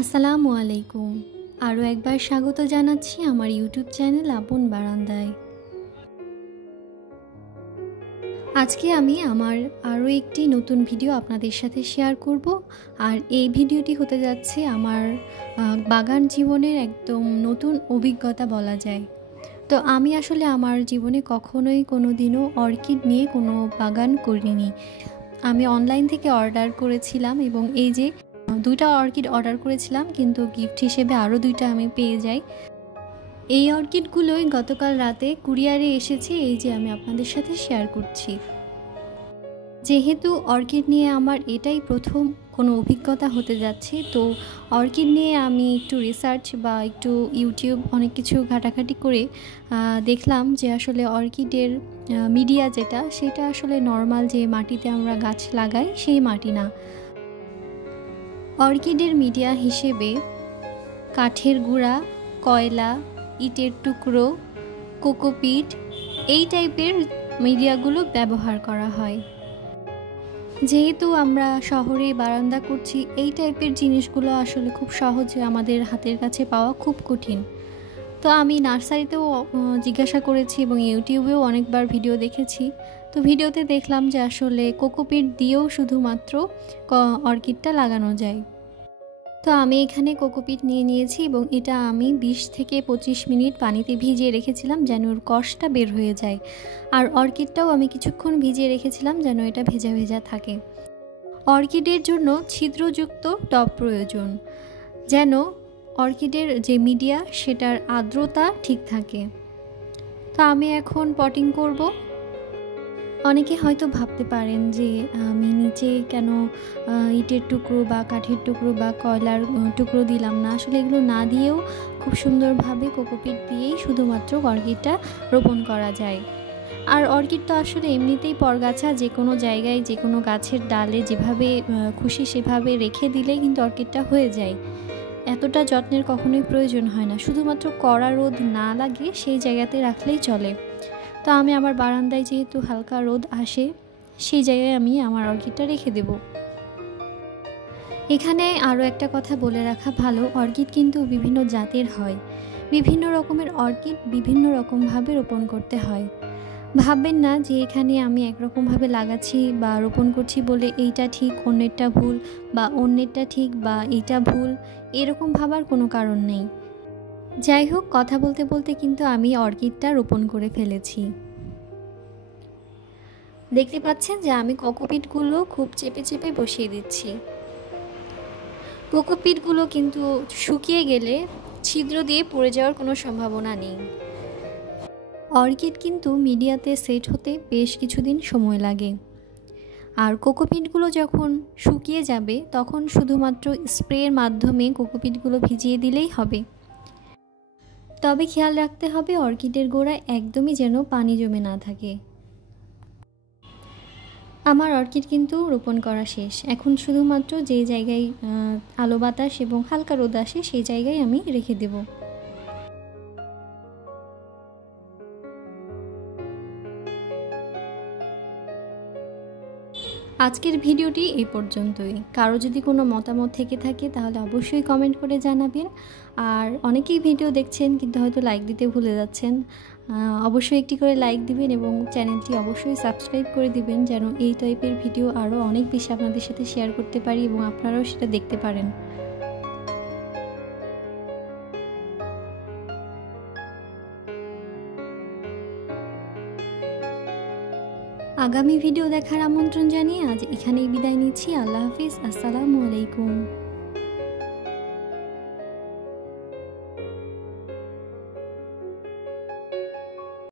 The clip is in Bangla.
আসসালামু আলাইকুম। আরও একবার স্বাগত জানাচ্ছি আমার ইউটিউব চ্যানেল আপন বারান্দায়। আজকে আমি আমার আরও একটি নতুন ভিডিও আপনাদের সাথে শেয়ার করব। আর এই ভিডিওটি হতে যাচ্ছে আমার বাগান জীবনের একদম নতুন অভিজ্ঞতা বলা যায়। তো আমি আসলে আমার জীবনে কখনোই কোনো দিনও অর্কিড নিয়ে কোনো বাগান করিনি। আমি অনলাইন থেকে অর্ডার করেছিলাম এবং এই যে 2টা অর্কিড অর্ডার করেছিলাম, কিন্তু গিফট হিসেবে আরও 2টা আমি পেয়ে যাই। এই অর্কিডগুলোই গতকাল রাতে কুরিয়ারে এসেছে, এই যে আমি আপনাদের সাথে শেয়ার করছি। যেহেতু অর্কিড নিয়ে আমার এটাই প্রথম কোনো অভিজ্ঞতা হতে যাচ্ছে, তো অর্কিড নিয়ে আমি একটু রিসার্চ বা একটু ইউটিউব অনেক কিছু ঘাটাঘাটি করে দেখলাম যে আসলে অর্কিডের মিডিয়া যেটা, সেটা আসলে নর্মাল যে মাটিতে আমরা গাছ লাগাই সেই মাটি না। অর্কিডের মিডিয়া হিসেবে কাঠের গুঁড়া, কয়লা, ইটের টুকরো, কোকোপিট এই টাইপের মিডিয়াগুলো ব্যবহার করা হয়। যেহেতু আমরা শহরে বারান্দা করছি, এই টাইপের জিনিসগুলো আসলে খুব সহজে আমাদের হাতের কাছে পাওয়া খুব কঠিন। তো আমি নার্সারিতেও জিজ্ঞাসা করেছি এবং ইউটিউবেও অনেকবার ভিডিও দেখেছি। তো ভিডিওতে দেখলাম যে আসলে কোকোপিট দিয়েও শুধুমাত্র অর্কিডটা লাগানো যায়। তো আমি এখানে কোকোপিট নিয়ে নিয়েছি এবং এটা আমি 20 থেকে 25 মিনিট পানিতে ভিজিয়ে রেখেছিলাম যেন ওর কষটা বের হয়ে যায়। আর অর্কিডটাও আমি কিছুক্ষণ ভিজিয়ে রেখেছিলাম যেন এটা ভেজা ভেজা থাকে। অর্কিডের জন্য ছিদ্রযুক্ত টব প্রয়োজন, যেন অর্কিডের যে মিডিয়া সেটার আর্দ্রতা ঠিক থাকে। তো আমি এখন পটিং করব। অনেকে হয়তো ভাবতে পারেন যে আমি নিচে কেন ইটের টুকরো বা কাঠের টুকরো বা কয়লার টুকরো দিলাম না। আসলে এগুলো না দিয়েও খুব সুন্দরভাবে কোকোপিট দিয়েই শুধুমাত্র অর্কিডটা রোপণ করা যায়। আর অর্কিড তো আসলে এমনিতেই পরগাছা, যে কোনো জায়গায় যে কোনো গাছের ডালে যেভাবে খুশি সেভাবে রেখে দিলেই কিন্তু অর্কিডটা হয়ে যায়। এতটা যত্নের কখনোই প্রয়োজন হয় না, শুধুমাত্র কড়া রোদ না লাগে সেই জায়গাতে রাখলেই চলে। তো আমি আমার বারান্দায় যেহেতু হালকা রোদ আসে, সেই জায়গায় আমি আমার অর্কিডটা রেখে দেব। এখানে আরও একটা কথা বলে রাখা ভালো, অর্কিড কিন্তু বিভিন্ন জাতের হয়। বিভিন্ন রকমের অর্কিড বিভিন্ন রকমভাবে রোপণ করতে হয়। ভাববেন না যে এখানে আমি একরকমভাবে লাগাচ্ছি বা রোপণ করছি বলে এইটা ঠিক অন্যেরটা ভুল, বা অন্যেরটা ঠিক বা এইটা ভুল, এরকম ভাবার কোনো কারণ নেই। যাই হোক, কথা বলতে বলতে কিন্তু আমি অর্কিডটা রোপণ করে ফেলেছি। দেখতে পাচ্ছেন যে আমি কোকোপিটগুলো খুব চেপে চেপে বসিয়ে দিচ্ছি। কোকোপিটগুলো কিন্তু শুকিয়ে গেলে ছিদ্র দিয়ে পড়ে যাওয়ার কোনো সম্ভাবনা নেই। অর্কিড কিন্তু মিডিয়াতে সেট হতে বেশ কিছুদিন সময় লাগে। আর কোকোপিটগুলো যখন শুকিয়ে যাবে তখন শুধুমাত্র স্প্রের মাধ্যমে কোকোপিটগুলো ভিজিয়ে দিলেই হবে। তবে খেয়াল রাখতে হবে অর্কিডের গোড়ায় একদমই যেন পানি জমে না থাকে। আমার অর্কিড কিন্তু রোপণ করা শেষ। এখন শুধুমাত্র যে জায়গায় আলো বাতাস এবং হালকা রোদ আসে সেই জায়গায় আমি রেখে দেব। আজকের ভিডিওটি এই পর্যন্তই। কারো যদি কোনো মতামত থেকে থাকে তাহলে অবশ্যই কমেন্ট করে জানাবেন। আর অনেকেই ভিডিও দেখছেন কিন্তু হয়তো লাইক দিতে ভুলে যাচ্ছেন, অবশ্যই একটি করে লাইক দিবেন এবং চ্যানেলটি অবশ্যই সাবস্ক্রাইব করে দিবেন যেন এই টাইপের ভিডিও আরও অনেক বেশি আপনাদের সাথে শেয়ার করতে পারি এবং আপনারাও সেটা দেখতে পারেন। আগামী ভিডিও দেখার আমন্ত্রণ জানিয়ে আজ এখানেই বিদায় নিচ্ছি। আল্লাহ হাফিজ। আসসালামু আলাইকুম।